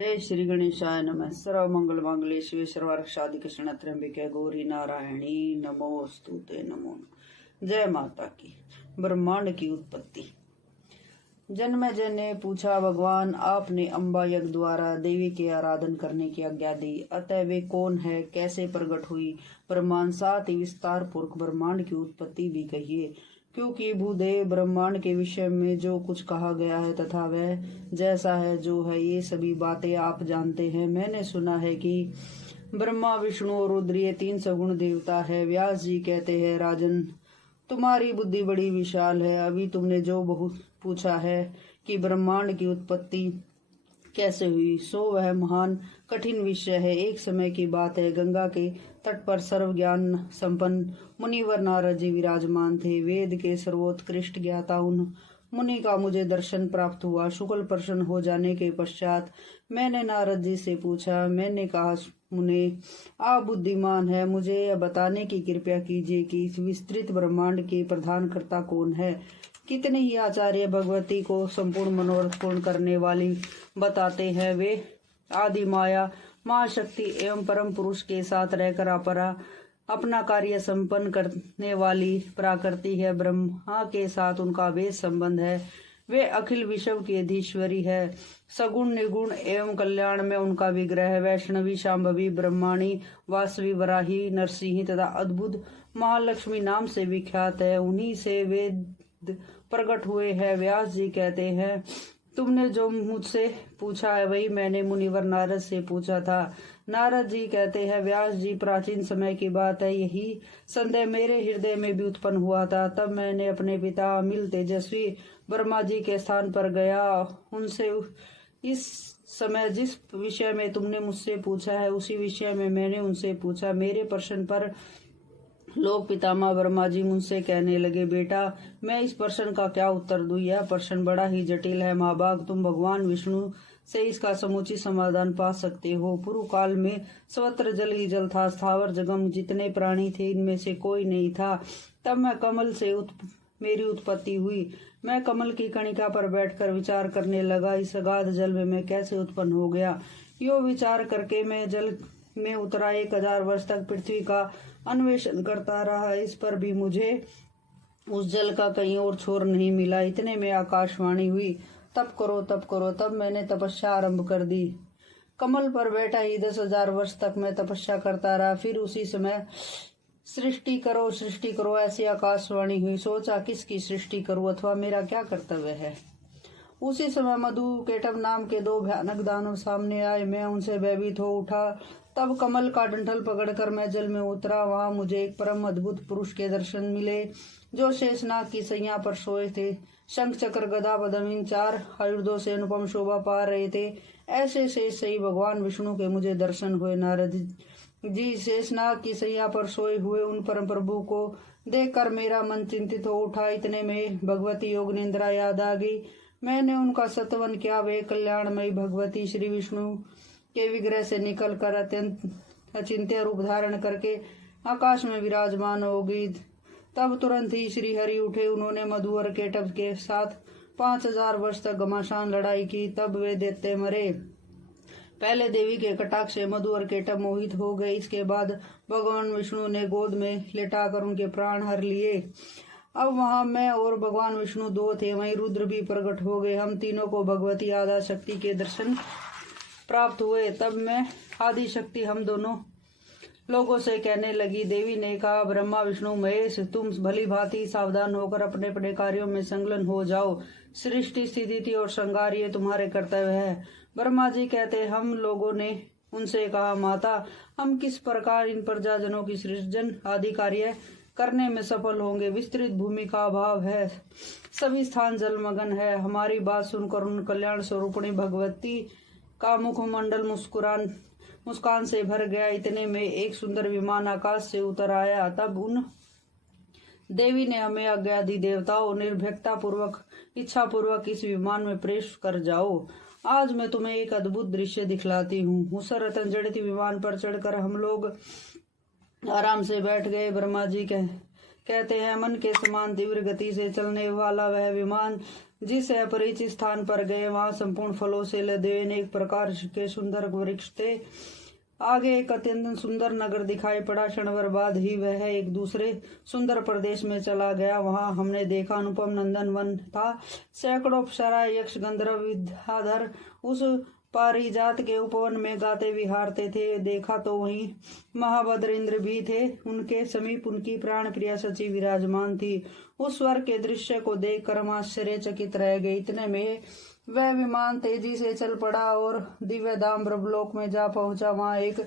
जय श्री गणेशाय नमः। सर्व मंगल मांगल्ये शिवे सर्वार्थ साधिके त्र्यंबके गौरी नारायणी नमोस्तुते नमो नमः। जय माता की। ब्रह्मांड की उत्पत्ति। जन्मेजय ने पूछा, भगवान आपने अम्बा यज्ञ द्वारा देवी के आराधन करने की आज्ञा दी, अतः वे कौन है, कैसे प्रकट हुई? ब्रह्मांड साथ ही विस्तार पूर्वक ब्रह्मांड की उत्पत्ति भी कहिए, क्योंकि भूदेव ब्रह्मांड के विषय में जो कुछ कहा गया है तथा वह जैसा है जो है, ये सभी बातें आप जानते हैं। मैंने सुना है कि ब्रह्मा विष्णु और रुद्र ये 3 सगुण देवता है। व्यास जी कहते हैं, राजन तुम्हारी बुद्धि बड़ी विशाल है। अभी तुमने जो बहुत पूछा है कि ब्रह्मांड की उत्पत्ति कैसे हुई, सो वह महान कठिन विषय है। एक समय की बात है, गंगा के तट पर सर्व ज्ञान संपन्न मुनिवर नारद जी विराजमान थे। वेद के सर्वोत्कृष्ट ज्ञाता उन मुनि का मुझे दर्शन प्राप्त हुआ। शुक्ल प्रसन्न हो जाने के पश्चात मैंने नारद जी से पूछा। मैंने कहा, मुने आप बुद्धिमान है, मुझे यह बताने की कृपा कीजिए कि इस विस्तृत ब्रह्मांड के प्रधानकर्ता कौन है। कितने ही आचार्य भगवती को संपूर्ण मनोरथ पूर्ण करने वाली बताते हैं। वे आदि माया महाशक्ति एवं परम पुरुष के साथ रहकर अपना कार्य संपन्न करने वाली प्राकृति है। ब्रह्मा के साथ उनका वेद संबंध है। वे अखिल विश्व की अधीश्वरी है। सगुण निर्गुण एवं कल्याण में उनका विग्रह वैष्णवी शांभवी ब्रह्माणी वासवी वराही नरसिंही तथा अद्भुत महालक्ष्मी नाम से विख्यात है। उन्हीं से वेद प्रकट हुए हैं। व्यास जी कहते हैं, तुमने जो मुझसे पूछा है वही मैंने मुनिवर नारद से पूछा था। नारद जी कहते हैं, व्यास जी प्राचीन समय की बात है, यही संदेह मेरे हृदय में भी उत्पन्न हुआ था। तब मैंने अपने पिता अमिल तेजस्वी ब्रह्मा जी के स्थान पर गया। उनसे इस समय जिस विषय में तुमने मुझसे पूछा है उसी विषय में मैंने उनसे पूछा। मेरे प्रश्न पर लोक पितामह ब्रह्मा जी मुझसे कहने लगे, बेटा मैं इस प्रश्न का क्या उत्तर दूं? यह प्रश्न बड़ा ही जटिल है। महाभाग, तुम भगवान विष्णु से इसका समुचित समाधान पा सकते हो। पूर्व काल में सर्वत्र जल ही जल था। स्थावर जगम जितने प्राणी थे इनमें से कोई नहीं था। तब मैं कमल से मेरी उत्पत्ति हुई। मैं कमल की कणिका पर बैठकर विचार करने लगा, इस अगाध जल में मैं कैसे उत्पन्न हो गया। यो विचार करके मैं जल में उतरा। 1000 वर्ष तक पृथ्वी का अन्वेषण करता रहा। इस पर भी मुझे उस जल का कहीं और छोर नहीं मिला। इतने में आकाशवाणी हुई, तप करो तप करो। तब मैंने तपस्या आरंभ कर दी। कमल पर बैठा ही 10,000 वर्ष तक मैं तपस्या करता रहा। फिर उसी समय सृष्टि करो ऐसी आकाशवाणी हुई। सोचा, किसकी सृष्टि करूं अथवा मेरा क्या कर्तव्य है। उसी समय मधु केटव नाम के 2 भयानक दानव सामने आए। मैं उनसे भयभीत हो उठा। तब कमल का डंठल पकड़कर मैं जल में उतरा। वहां मुझे एक परम अद्भुत पुरुष के दर्शन मिले, जो शेषनाग की सैया पर सोए थे। शंख चक्र गदा पद्म इन 4 आयुर्धों से अनुपम शोभा पा रहे थे। ऐसे शेष सही भगवान विष्णु के मुझे दर्शन हुए। नारद जी शेषनाग की सैया पर सोए हुए उन परम प्रभु को देखकर मेरा मन चिंतित हो उठा। इतने में भगवती योग निंद्रा याद आ गई। मैंने उनका सत्वन किया। वे कल्याणमयी भगवती श्री विष्णु के विग्रह से निकलकर अत्यंत अचिंत्य रूप धारण करके आकाश में विराजमान हो गई। तब तुरंत ही श्री हरि उठे। उन्होंने मधु और केटव के साथ 5000 वर्ष तक घमासान लड़ाई की। तब वे दैत्य मरे। पहले देवी के कटाक्ष से मधु और केटव मोहित हो गए। इसके बाद भगवान विष्णु ने गोद में लेटाकर उनके प्राण हर लिए। अब वहां मैं और भगवान विष्णु 2 थे। वहीं रुद्र भी प्रकट हो गए। हम तीनों को भगवती आधा शक्ति के दर्शन प्राप्त हुए। तब मैं आदि शक्ति हम दोनों लोगों से कहने लगी। देवी ने कहा, ब्रह्मा विष्णु महेश, तुम भली भांति सावधान होकर अपने अपने कार्यों में संलग्न हो जाओ। सृष्टि स्थिति और संहार ये तुम्हारे कर्तव्य है। ब्रह्मा जी कहते, हम लोगों ने उनसे कहा, माता हम किस प्रकार इन प्रजाजनों की सृजन आदि कार्य करने में सफल होंगे। विस्तृत भूमि का अभाव है, सभी स्थान जलमग्न है। हमारी बात सुनकर उन कल्याण स्वरूपिणी भगवती का मुखमंडल मुस्कान से भर गया। इतने में एक सुंदर विमान आकाश से उतर आया। तब उन देवी ने हमें आज्ञा दी, देवताओं निर्भयता पूर्वक इच्छा पूर्वक इस विमान में प्रवेश कर जाओ। आज मैं तुम्हें एक अद्भुत दृश्य दिखलाती हूँ। उस रतन जड़ित विमान पर चढ़कर हम लोग आराम से बैठ गए। ब्रह्मा जी कहते हैं, मन के समान तीव्र गति से चलने वाला वह विमान जिस अपरिचित स्थान पर गए वहां संपूर्ण फलों से लदे अनेक प्रकार के सुंदर वृक्ष थे। आगे एक अत्यंत सुंदर नगर दिखाई पड़ा। क्षणभर बाद ही वह एक दूसरे सुंदर प्रदेश में चला गया। वहां हमने देखा अनुपम नंदन वन था। सैकड़ों अप्सरा, यक्ष, गंधर्व, विद्याधर उस पारिजात के उपवन में गाते विहारते थे। देखा तो वहीं महाभद्र इंद्र भी थे। उनके समीप उनकी प्राण प्रिया सची विराजमान थी। उस स्वर्ग के दृश्य को देखकर हम आश्चर्यचकित रह गए। इतने में वह विमान तेजी से चल पड़ा और दिव्य धाम ब्रह्मलोक में जा पहुंचा। वहां एक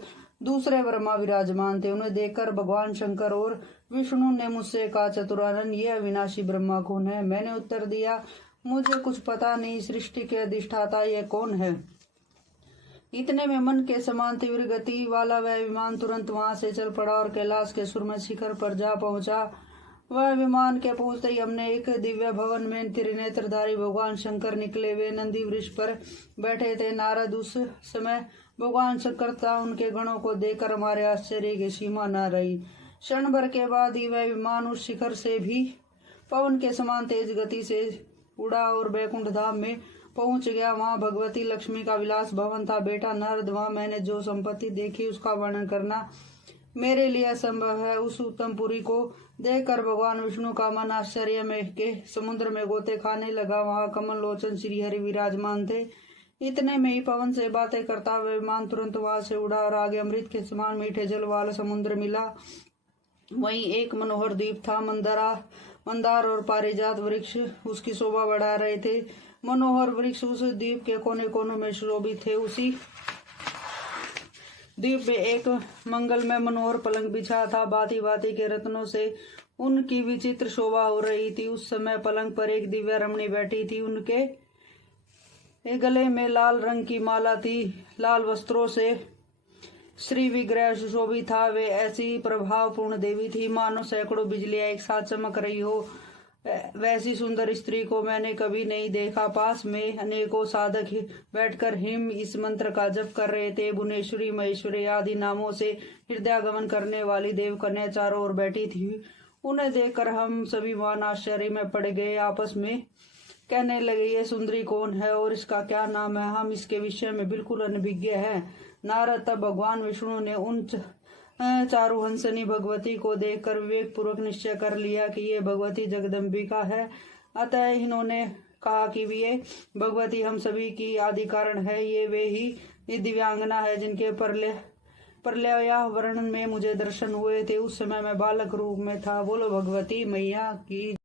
दूसरे ब्रह्मा विराजमान थे। उन्हें देखकर भगवान शंकर और विष्णु ने मुझसे कहा, चतुरानन, ये अविनाशी ब्रह्मा कौन है? मैंने उत्तर दिया, मुझे कुछ पता नहीं, सृष्टि के अधिष्ठाता ये कौन है? इतने में मन के समान तीव्र गति वाला वह विमान तुरंत वहां से चल पड़ा और कैलाश के सुरम्य शिखर पर जा पहुंचा। वह विमान के पहुंचते ही हमने एक दिव्य भवन में त्रिनेत्रधारी भगवान शंकर निकले। वे नंदी वृक्ष पर बैठे थे। नारद उस समय भगवान शंकर तथा उनके गणों को देखकर हमारे आश्चर्य की सीमा न रही। क्षण भर के बाद ही वह विमान उस शिखर से भी पवन के समान तेज गति से उड़ा और वैकुंठ धाम में पहुंच गया। वहां भगवती लक्ष्मी का विलास भवन था। बेटा नारद, वहां मैंने जो संपत्ति देखी उसका वर्णन करना मेरे लिए असंभव है। उस उत्तम पुरी को देखकर भगवान विष्णु का मन आश्चर्य में के समुद्र में गोते खाने लगा। वहां कमल लोचन श्रीहरि विराजमान थे। इतने में ही पवन से बातें करता हुआ विमान तुरंत वहां से उड़ा और आगे अमृत के समान मीठे जल वाला समुद्र मिला। वहीं एक मनोहर द्वीप था। मंदार और पारिजात वृक्ष उसकी शोभा बढ़ा रहे थे। मनोहर वृक्ष उस द्वीप के कोने कोनों में शोभित थे। उसी द्वीप में एक मंगलमय मनोहर पलंग बिछा था। भांति भांति के रत्नों से उनकी विचित्र शोभा हो रही थी। उस समय पलंग पर एक दिव्य रमणी बैठी थी। उनके गले में लाल रंग की माला थी। लाल वस्त्रों से श्री विग्रह सुशोभित था। वे ऐसी प्रभावपूर्ण देवी थी मानो सैकड़ों बिजलियां एक साथ चमक रही हो। वैसी सुंदर स्त्री को मैंने कभी नहीं देखा। पास में अनेकों साधक बैठकर हिम इस मंत्र का जप कर रहे थे। भुवनेश्वरी, महेश्वरी आदि नामों से हृदयागमन करने वाली देव कन्या चारों ओर बैठी थी। उन्हें देखकर हम सभी मान आश्चर्य में पड़ गए। आपस में कहने लगे, ये सुंदरी कौन है और इसका क्या नाम है? हम इसके विषय में बिल्कुल अनभिज्ञ हैं। नारद, तब भगवान विष्णु ने उन चारुहंसनी भगवती को देखकर विवेक पूर्वक निश्चय कर लिया कि ये भगवती जगदम्बिका है। अतः इन्होंने कहा कि ये भगवती हम सभी की आदि कारण है। ये वे ही दिव्यांगना है जिनके प्रलया वर्णन में मुझे दर्शन हुए थे। उस समय मैं बालक रूप में था। बोलो भगवती मैया की।